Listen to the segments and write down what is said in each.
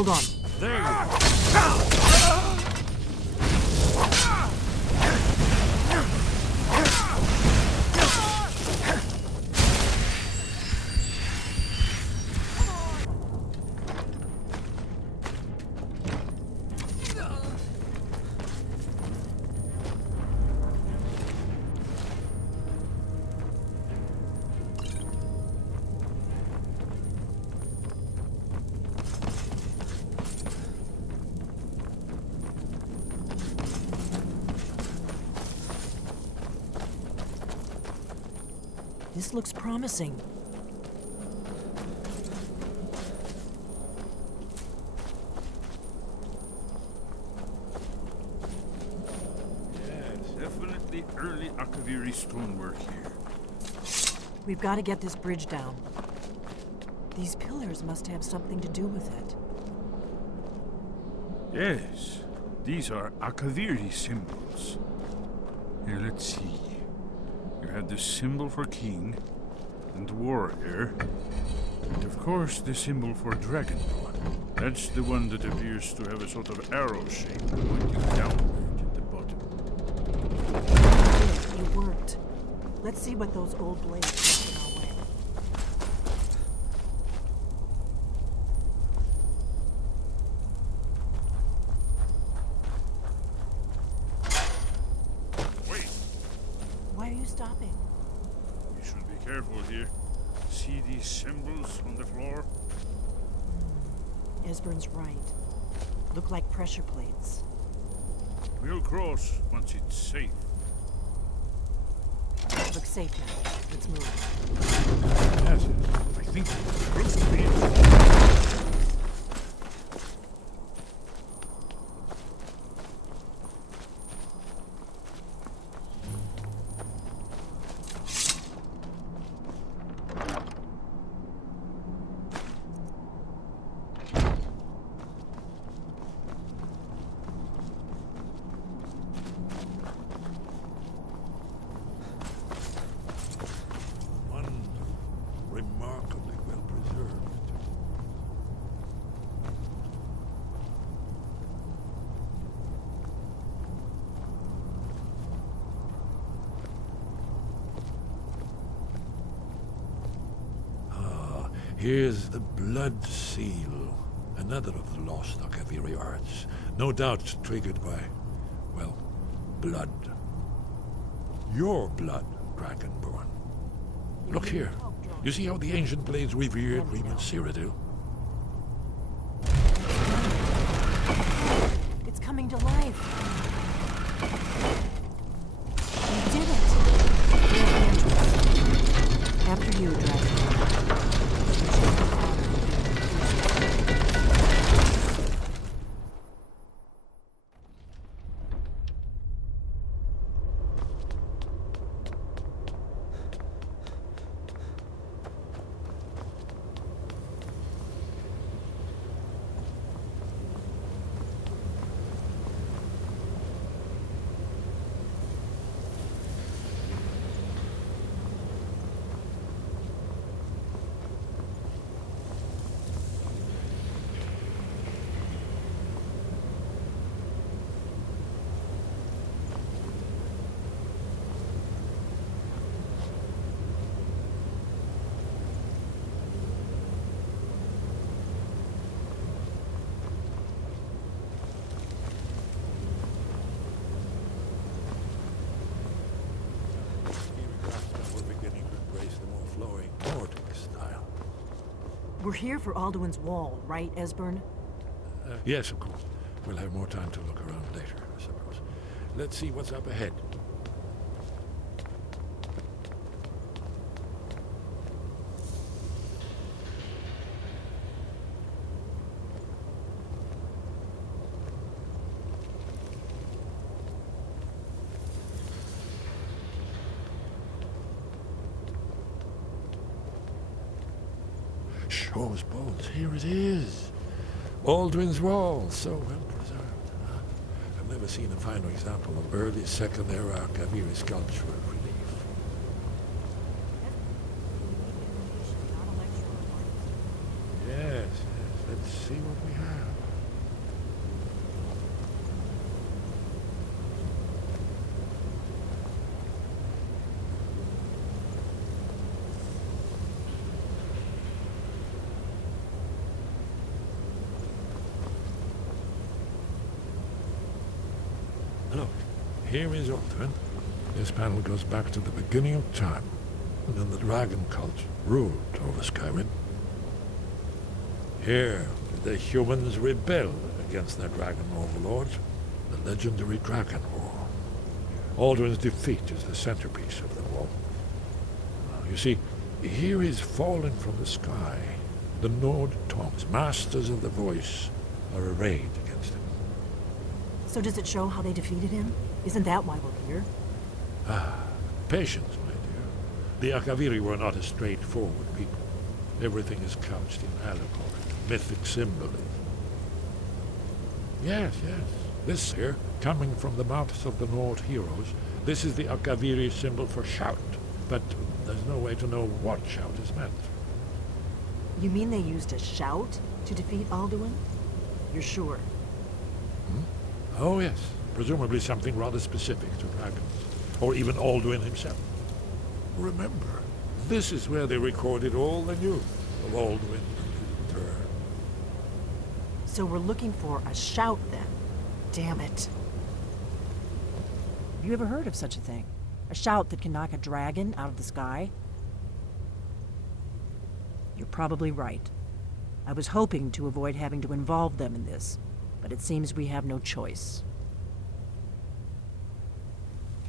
Hold on. There you go. This looks promising. Yes, definitely early Akaviri stonework here. We've got to get this bridge down. These pillars must have something to do with it. Yes, these are Akaviri symbols. Here, let's see. You had the symbol for king and warrior, and of course the symbol for dragonborn. That's the one that appears to have a sort of arrow shape pointing downward at the bottom. It worked. Let's see what those old blades left in our way. Wait! Why are you stopping? We should be careful here. See these symbols on the floor? Esbern's right. Look like pressure plates. We'll cross once it's safe. Looks safe now. Let's move. Yes, I think it's supposed to be. Remarkably well preserved. Ah, here's the blood seal. Another of the lost Akaviri arts. No doubt triggered by, well, blood. Your blood, Dragonborn. Look here. You see how the ancient blades revered Reman Cyrodiil? It's coming to life. You did it. We're at the entrance. After you, Dragon. We're here for Alduin's Wall, right, Esbern? Yes, of course. We'll have more time to look around later, I suppose. Let's see what's up ahead. Shaw's bones, here it is. Alduin's Wall, so well preserved. I've never seen a finer example of early Second Era Akaviri sculptural relief. Yes, Let's see what we have. Look, here is Alduin. This panel goes back to the beginning of time, when the dragon cult ruled over Skyrim. Here, the humans rebel against their dragon overlords, the legendary Dragon War. Alduin's defeat is the centerpiece of the war. You see, here is fallen from the sky. The Nord tongues, masters of the voice, are arrayed against him. So does it show how they defeated him? Isn't that why we're here? Patience, my dear. The Akaviri were not a straightforward people. Everything is couched in allegory, mythic symbolism. Yes. This here, coming from the mouths of the Nord heroes, this is the Akaviri symbol for shout. But there's no way to know what shout is meant. You mean they used a shout to defeat Alduin? You're sure? Oh yes, presumably something rather specific to dragons, or even Alduin himself. Remember, this is where they recorded all the news of Alduin and his return. So we're looking for a shout then. Damn it. Have you ever heard of such a thing? A shout that can knock a dragon out of the sky? You're probably right. I was hoping to avoid having to involve them in this, but it seems we have no choice.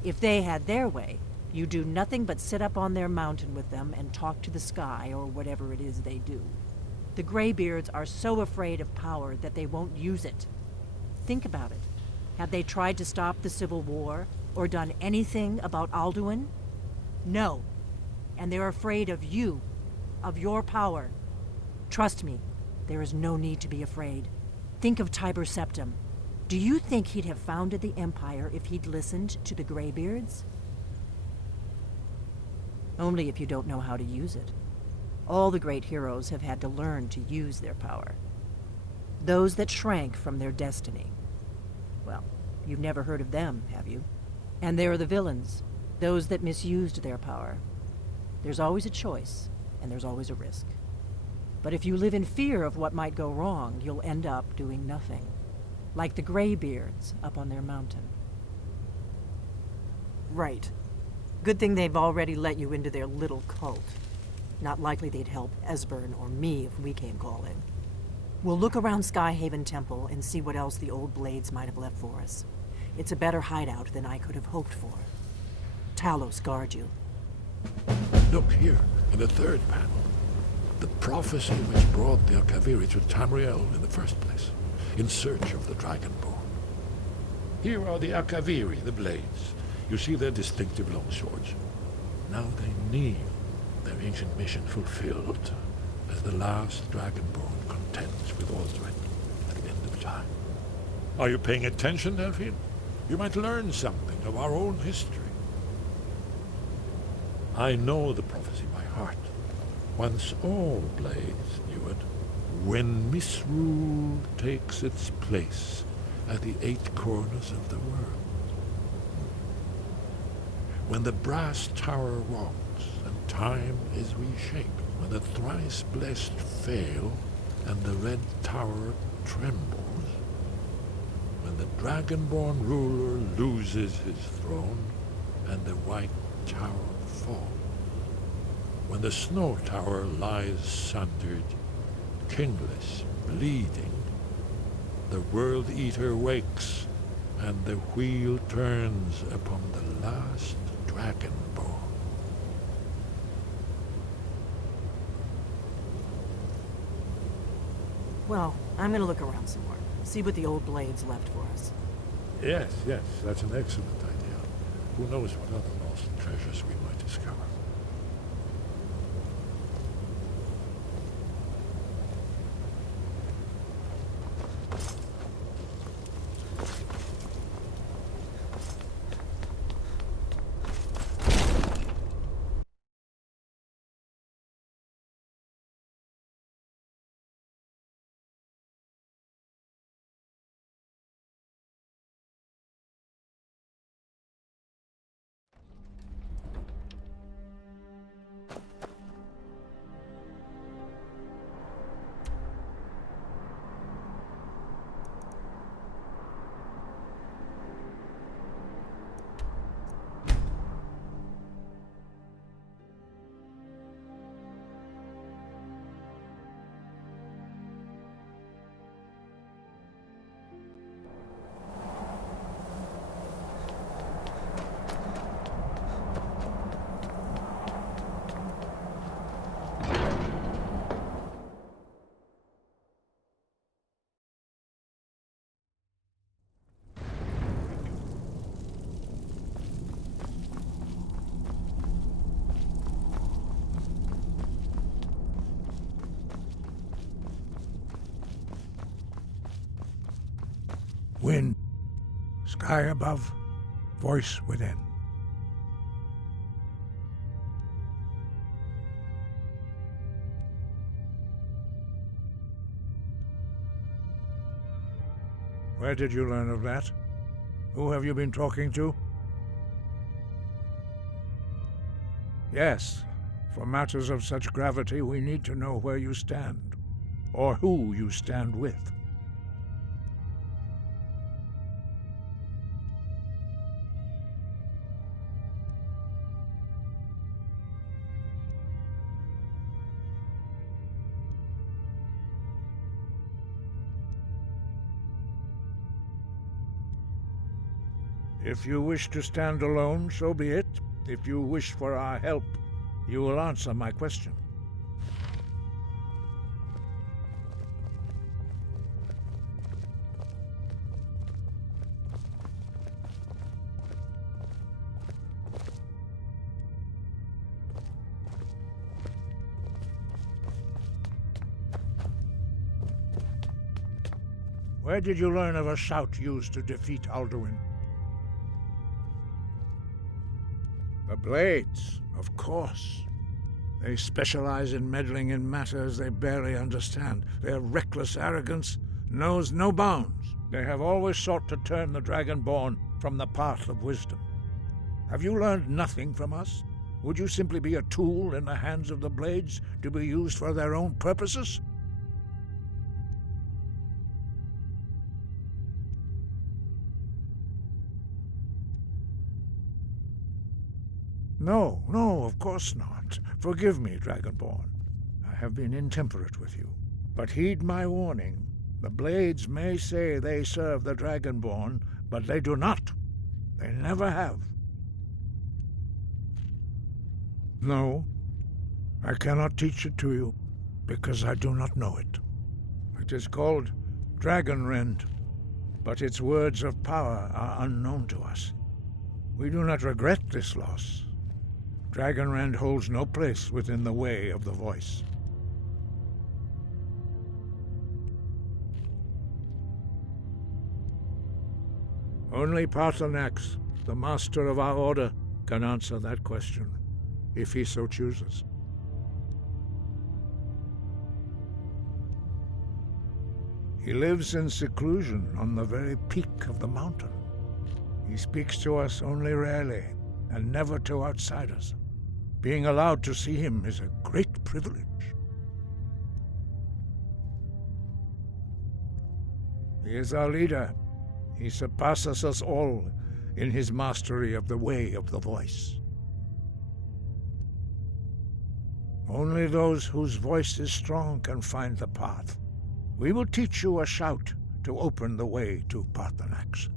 If they had their way, you do nothing but sit up on their mountain with them and talk to the sky or whatever it is they do. The Greybeards are so afraid of power that they won't use it. Think about it. Have they tried to stop the Civil War or done anything about Alduin? No. And they're afraid of you, of your power. Trust me, there is no need to be afraid. Think of Tiber Septim. Do you think he'd have founded the Empire if he'd listened to the Greybeards? Only if you don't know how to use it. All the great heroes have had to learn to use their power. Those that shrank from their destiny. Well, you've never heard of them, have you? And there are the villains, those that misused their power. There's always a choice, and there's always a risk. But if you live in fear of what might go wrong, you'll end up doing nothing. Like the Greybeards up on their mountain. Right. Good thing they've already let you into their little cult. Not likely they'd help Esbern or me if we came calling. We'll look around Skyhaven Temple and see what else the old blades might have left for us. It's a better hideout than I could have hoped for. Talos guard you. Look here, in the third panel. The prophecy which brought the Akaviri to Tamriel in the first place, in search of the Dragonborn. Here are the Akaviri, the blades. You see their distinctive long swords. Now they kneel, their ancient mission fulfilled, as the last Dragonborn contends with Alduin at the end of time. Are you paying attention, Delphine? You might learn something of our own history. I know the prophecy by heart. Once all blades knew it, when misrule takes its place at the 8 corners of the world. When the brass tower rocks and time is reshaped, when the thrice blessed fail and the red tower trembles, when the dragonborn ruler loses his throne and the white tower falls, when the snow tower lies sundered, kingless, bleeding, the world eater wakes and the wheel turns upon the last dragonborn. Well, I'm gonna look around some more. See what the old blades left for us. Yes, that's an excellent idea. Who knows what other lost treasures we might discover. Wind, sky above, voice within. Where did you learn of that? Who have you been talking to? Yes, for matters of such gravity we need to know where you stand, or who you stand with. If you wish to stand alone, so be it. If you wish for our help, you will answer my question. Where did you learn of a shout used to defeat Alduin? The Blades, of course. They specialize in meddling in matters they barely understand. Their reckless arrogance knows no bounds. They have always sought to turn the Dragonborn from the path of wisdom. Have you learned nothing from us? Would you simply be a tool in the hands of the Blades to be used for their own purposes? No, of course not. Forgive me, Dragonborn. I have been intemperate with you. But heed my warning. The Blades may say they serve the Dragonborn, but they do not. They never have. No, I cannot teach it to you, because I do not know it. It is called Dragonrend, but its words of power are unknown to us. We do not regret this loss. Dragonrend holds no place within the way of the voice. Only Paarthurnax, the master of our order, can answer that question, if he so chooses. He lives in seclusion on the very peak of the mountain. He speaks to us only rarely, and never to outsiders. Being allowed to see him is a great privilege. He is our leader. He surpasses us all in his mastery of the way of the voice. Only those whose voice is strong can find the path. We will teach you a shout to open the way to Paarthurnax.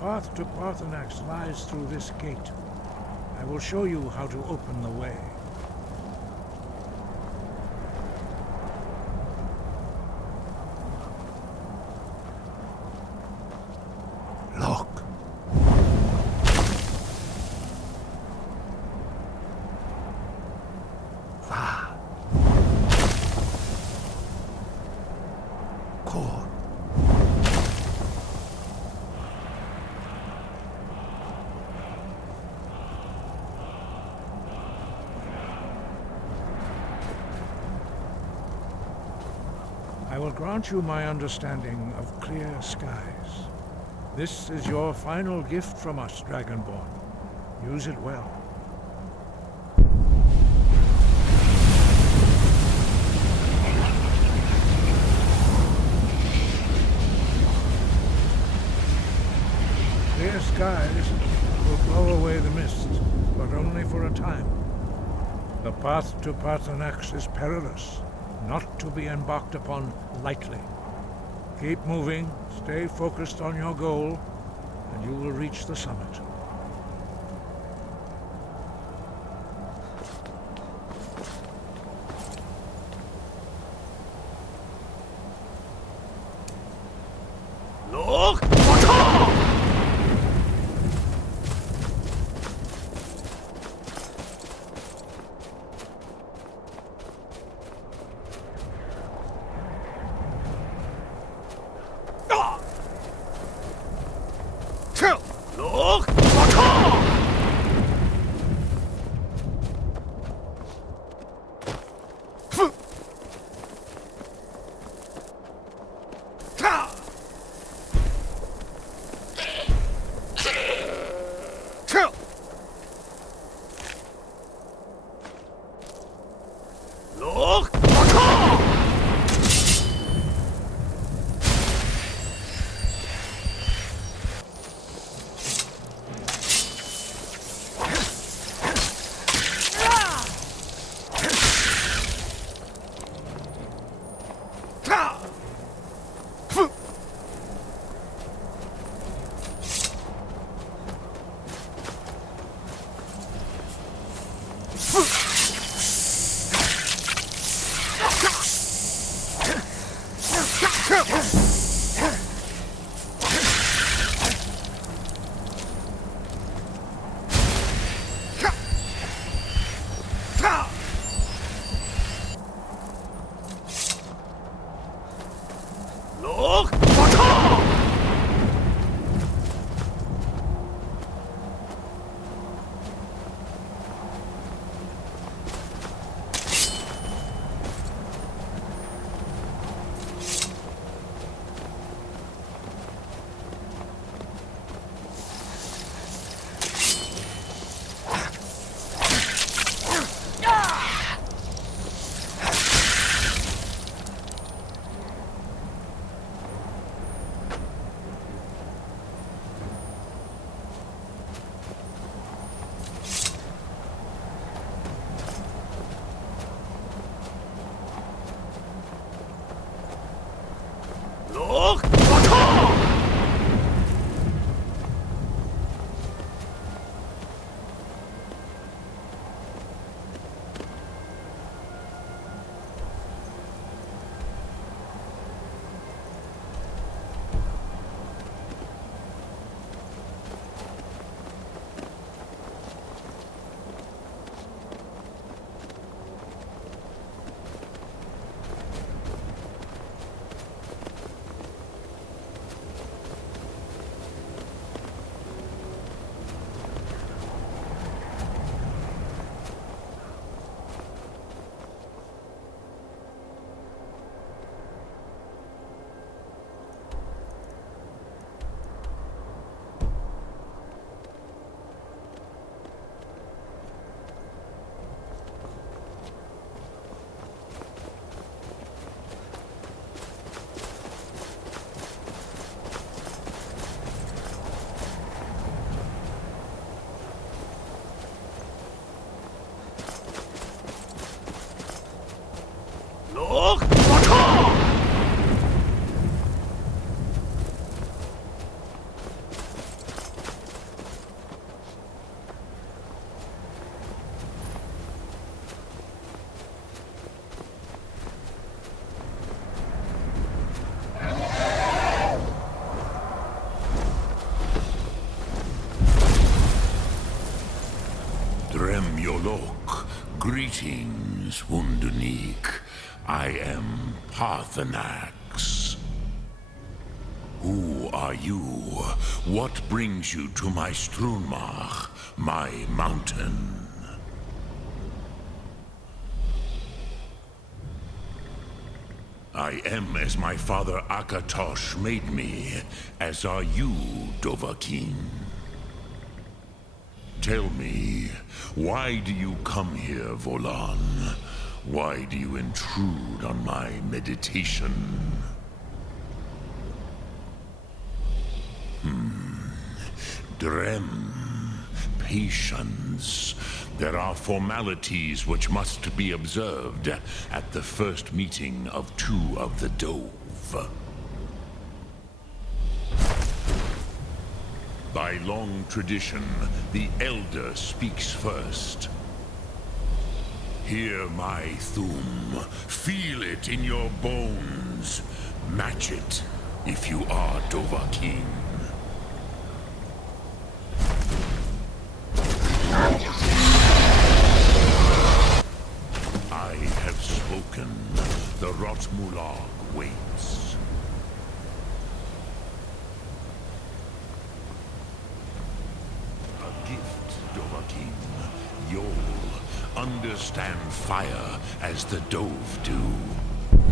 The path to Paarthurnax lies through this gate. I will show you how to open the way. Look. I will grant you my understanding of clear skies. This is your final gift from us, Dragonborn. Use it well. Clear skies will blow away the mist, but only for a time. The path to Paarthurnax is perilous, not to be embarked upon lightly. Keep moving, stay focused on your goal, and you will reach the summit. Look! Dremyolok, greetings, Wundunik. I am Paarthurnax. Who are you? What brings you to my Strunmach, my mountain? I am as my father Akatosh made me, as are you, Dovahkiin. Tell me, why do you come here, Volan? Why do you intrude on my meditation? Drem. Patience. There are formalities which must be observed at the first meeting of two of the Dove. By long tradition, the Elder speaks first. Hear my Thum. Feel it in your bones. Match it if you are Dovahkiin. I have spoken. The Rotmulag waits. A gift, Dovahkiin. You'll understand fire as the Dove do.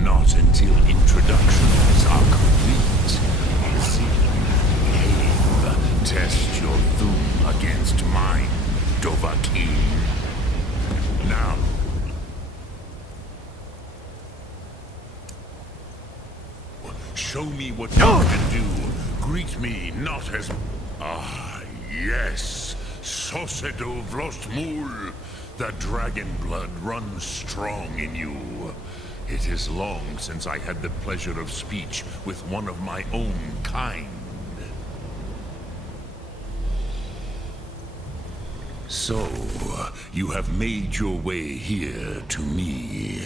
Not until introductions are complete. See, behave, test your Thum against mine, Dovahkiin. Now. Show me what you can do. Greet me not as... Ah, yes. Sosedo Vrostmul. The dragon blood runs strong in you. It is long since I had the pleasure of speech with one of my own kind. So, you have made your way here to me.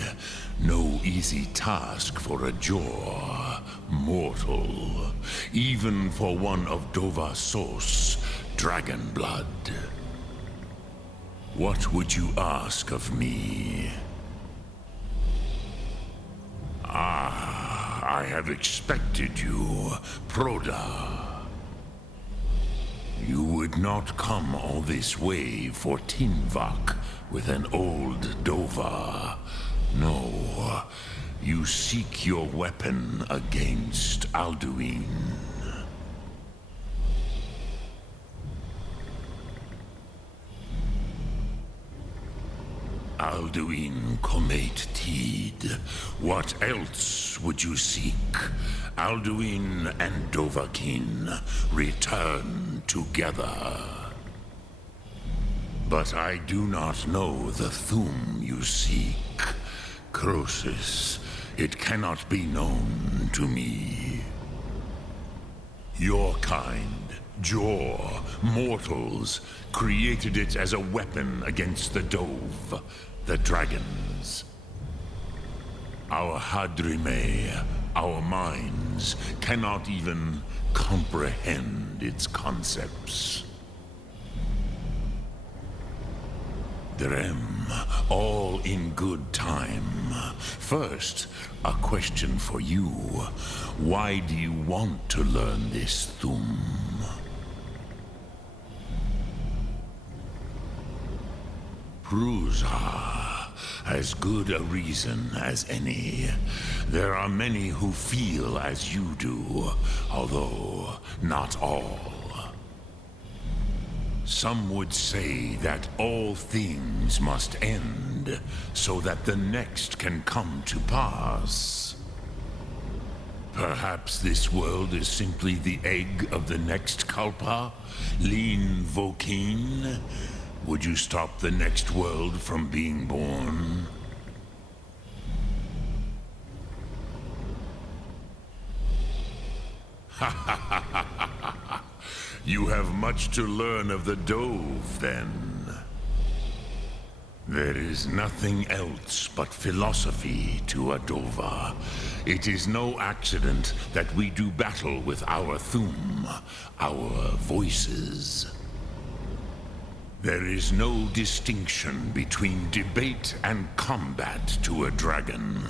No easy task for a Jor, mortal. Even for one of Dovahsos, dragon blood. What would you ask of me? Ah, I have expected you, Proda. You would not come all this way for Tinvak with an old Dova. No, you seek your weapon against Alduin. Alduin Comate Teed. What else would you seek? Alduin and Dovahkiin return together. But I do not know the Thum you seek. Croesus, it cannot be known to me. Your kind, Jor, mortals, created it as a weapon against the Dove, the dragons. Our Hadrime, our minds, cannot even comprehend its concepts. Drem, all in good time. First, a question for you. Why do you want to learn this Thum? Prusa, as good a reason as any. There are many who feel as you do, although not all. Some would say that all things must end, so that the next can come to pass. Perhaps this world is simply the egg of the next Kalpa, Lean Vokeen. Would you stop the next world from being born? You have much to learn of the Dove, then. There is nothing else but philosophy to a Dova. It is no accident that we do battle with our Thum, our voices. There is no distinction between debate and combat to a dragon.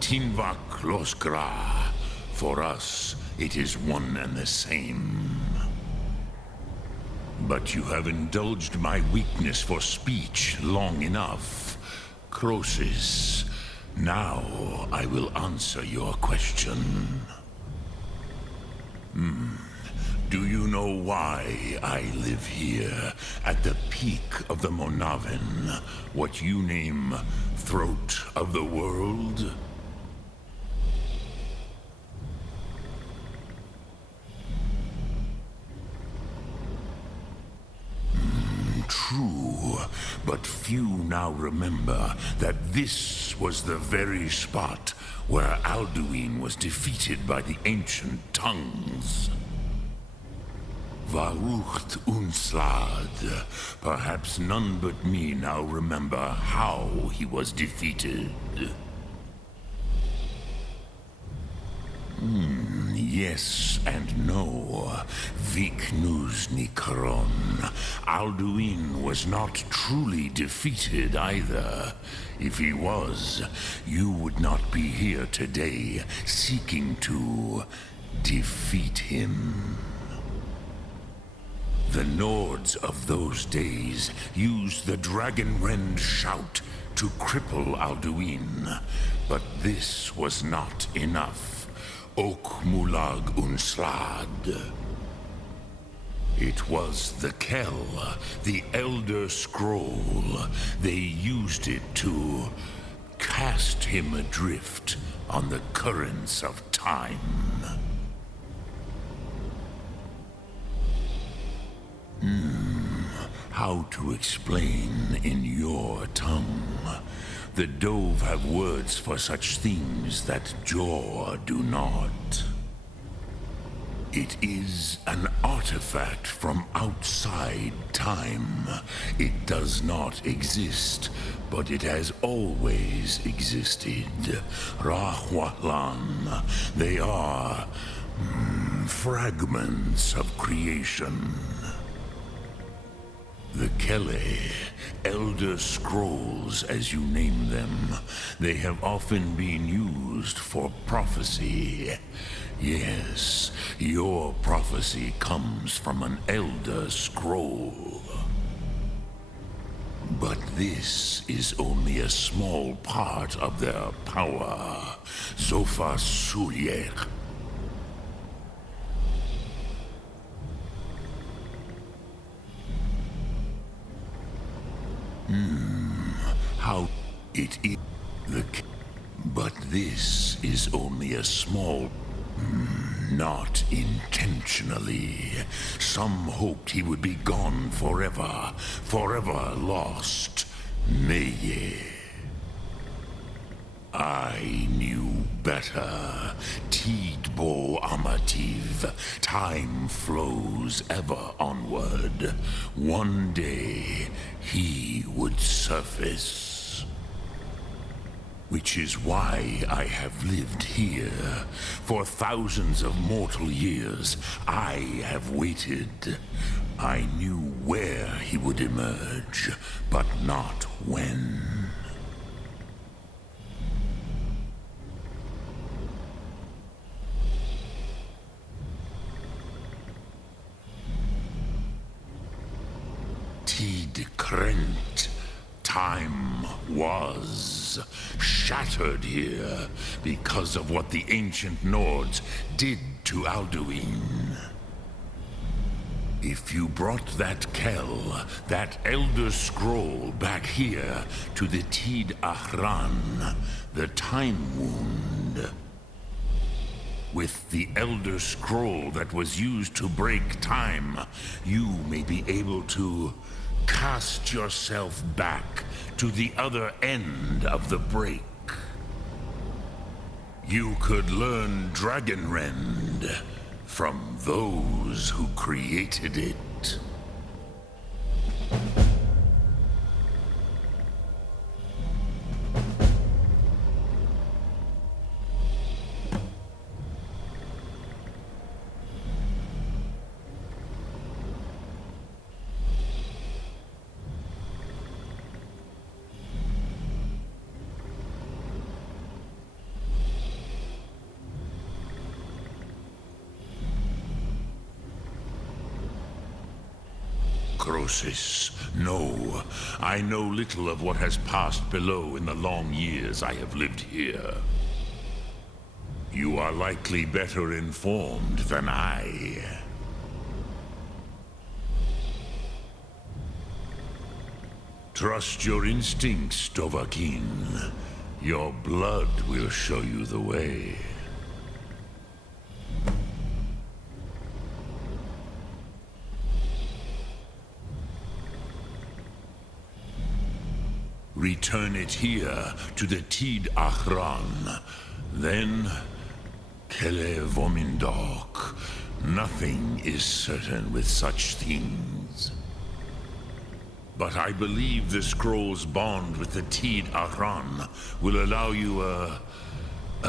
Tinvak Loskra. For us, it is one and the same. But you have indulged my weakness for speech long enough. Croesus, Now I will answer your question. Do you know why I live here at the peak of the Monavin, what you name Throat of the World? True, but few now remember that this was the very spot where Alduin was defeated by the ancient tongues. Varucht Unslad. Perhaps none but me now remember how he was defeated. Yes and no. Viknus Nikaron. Alduin was not truly defeated either. If he was, you would not be here today seeking to defeat him. The Nords of those days used the Dragonrend shout to cripple Alduin, but this was not enough. Ok Mulag Unslad. It was the Kell, the Elder Scroll. They used it to cast him adrift on the currents of time. How to explain in your tongue? The Dove have words for such things that Jor do not. It is an artifact from outside time. It does not exist, but it has always existed. Rahwatlan. They are fragments of creation. The Kele, Elder Scrolls as you name them, they have often been used for prophecy. Yes, your prophecy comes from an Elder Scroll. But this is only a small part of their power. Zofa Sulyek. How it is but this is only a small... Not intentionally. Some hoped he would be gone forever. Forever lost. Meye. I knew better. Tidbo Amativ. Time flows ever onward. One day, he would surface. Which is why I have lived here. For thousands of mortal years, I have waited. I knew where he would emerge, but not when. Tid Krent. Time was shattered here because of what the ancient Nords did to Alduin. If you brought that Kell, that Elder Scroll back here to the Tid Ahran, the Time Wound, with the Elder Scroll that was used to break time, you may be able to cast yourself back to the other end of the break. You could learn Dragonrend from those who created it. diagnosis. No, I know little of what has passed below in the long years I have lived here. You are likely better informed than I. Trust your instincts, Dovahkiin. Your blood will show you the way. Return it here to the Tid Achran. Then, Kele Vomindok. Nothing is certain with such things. But I believe the scroll's bond with the Tid Achran will allow you a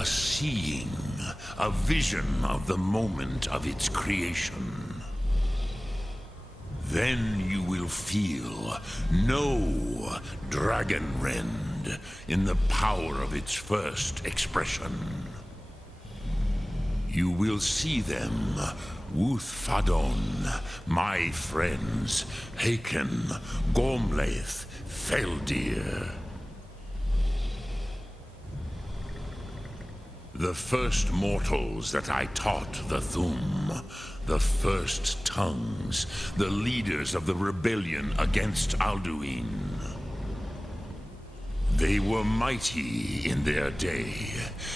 seeing, a vision of the moment of its creation. Then you will feel, know Dragonrend in the power of its first expression. You will see them, Wuthfadon, my friends, Haken, Gormlaith, Feldir. The first mortals that I taught the Thum, the first tongues, the leaders of the rebellion against Alduin. They were mighty in their day,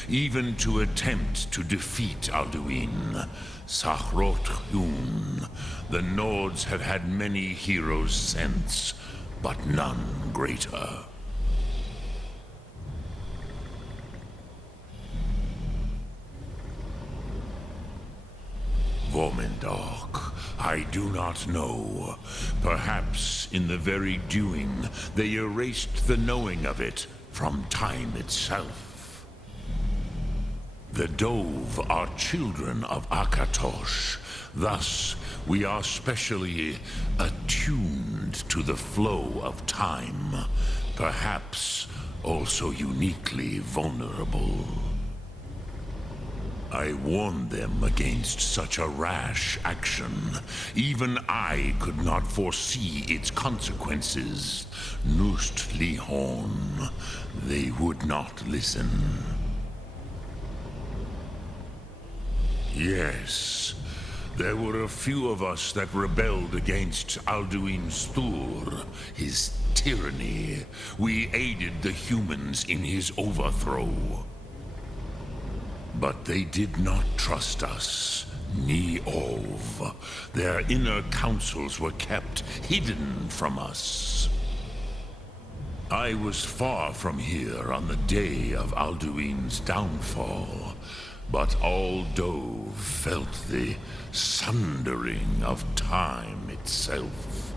even to attempt to defeat Alduin. Sahrot-Hun, the Nords have had many heroes since, but none greater. Vomindok, I do not know. Perhaps in the very doing, they erased the knowing of it from time itself. The Dove are children of Akatosh. Thus, we are specially attuned to the flow of time. Perhaps also uniquely vulnerable. I warned them against such a rash action. Even I could not foresee its consequences. Nust Lihorn, they would not listen. Yes, there were a few of us that rebelled against Alduin Stur, his tyranny. We aided the humans in his overthrow. But they did not trust us, ni Ov. Their inner counsels were kept hidden from us. I was far from here on the day of Alduin's downfall, but all Dove felt the sundering of time itself.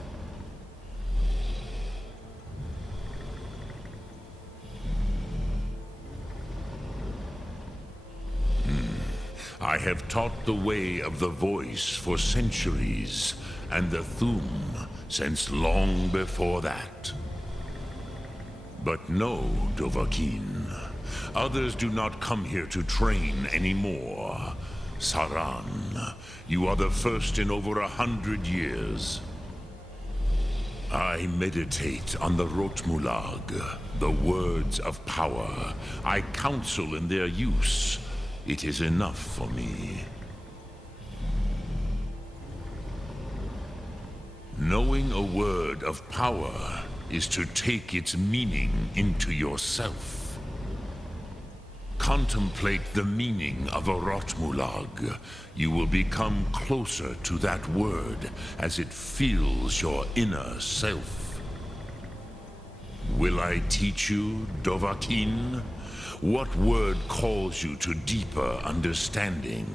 I have taught the way of the voice for centuries, and the Thum since long before that. But no, Dovahkiin. Others do not come here to train anymore. Saran, you are the first in over 100 years. I meditate on the Rotmulag, the words of power. I counsel in their use. It is enough for me. Knowing a word of power is to take its meaning into yourself. Contemplate the meaning of a Rotmulag. You will become closer to that word as it fills your inner self. Will I teach you, Dovahkiin? What word calls you to deeper understanding?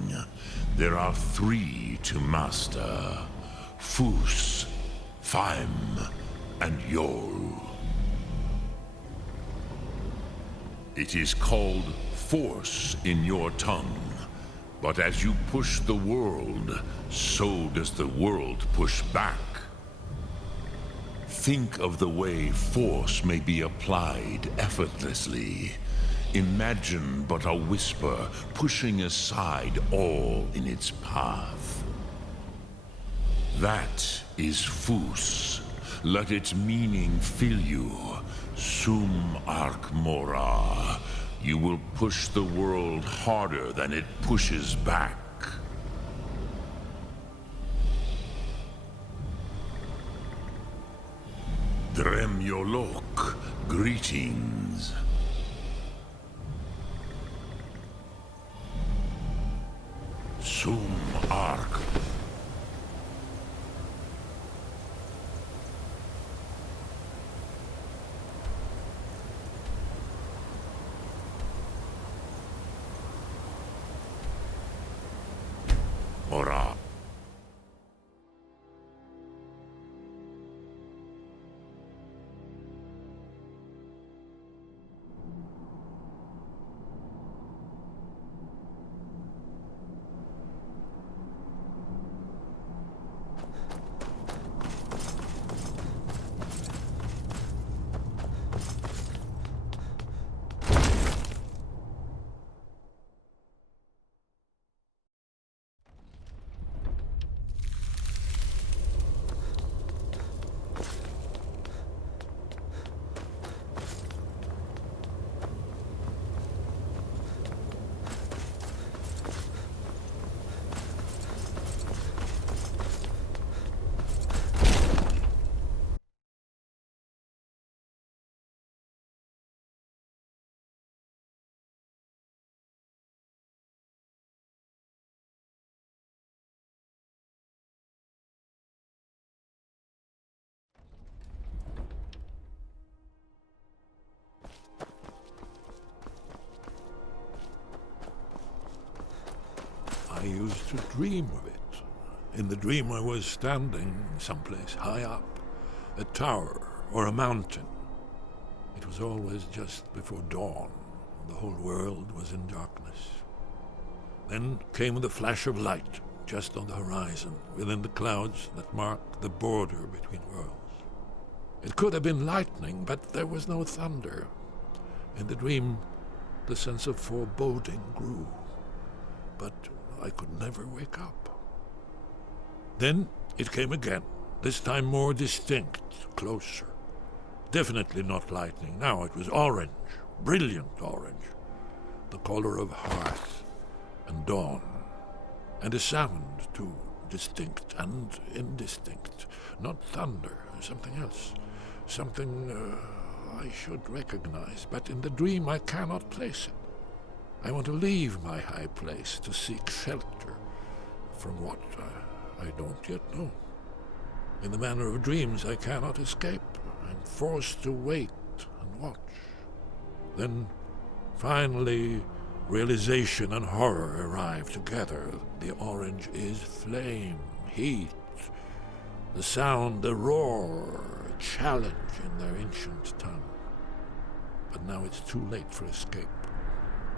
There are 3 to master: Fus, Faim, and Yol. It is called force in your tongue, but as you push the world, so does the world push back. Think of the way force may be applied effortlessly. Imagine but a whisper pushing aside all in its path. That is Fus. Let its meaning fill you. Sum Arc Mora. You will push the world harder than it pushes back. Dremyolok, greetings. Sum Arc. Mora. I used to dream of it. In the dream I was standing someplace high up, a tower or a mountain. It was always just before dawn. The whole world was in darkness. Then came the flash of light, just on the horizon, within the clouds that mark the border between worlds. It could have been lightning, but there was no thunder. In the dream, the sense of foreboding grew. But I could never wake up. Then it came again, this time more distinct, closer. Definitely not lightning. Now it was orange, brilliant orange, the color of hearth and dawn. And a sound, too, distinct and indistinct. Not thunder, something else. Something I should recognize, but in the dream I cannot place it. I want to leave my high place to seek shelter from what I don't yet know. In the manner of dreams, I cannot escape. I'm forced to wait and watch. Then, finally, realization and horror arrive together. The orange is flame, heat, the sound, a roar, a challenge in their ancient tongue. But now it's too late for escape.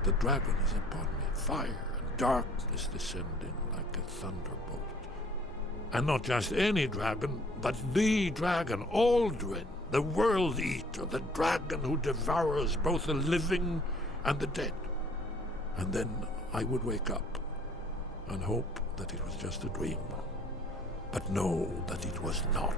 The dragon is upon me, fire and darkness descending like a thunderbolt. And not just any dragon, but the dragon, Aldrin, the World Eater, the dragon who devours both the living and the dead. And then I would wake up and hope that it was just a dream, but know that it was not.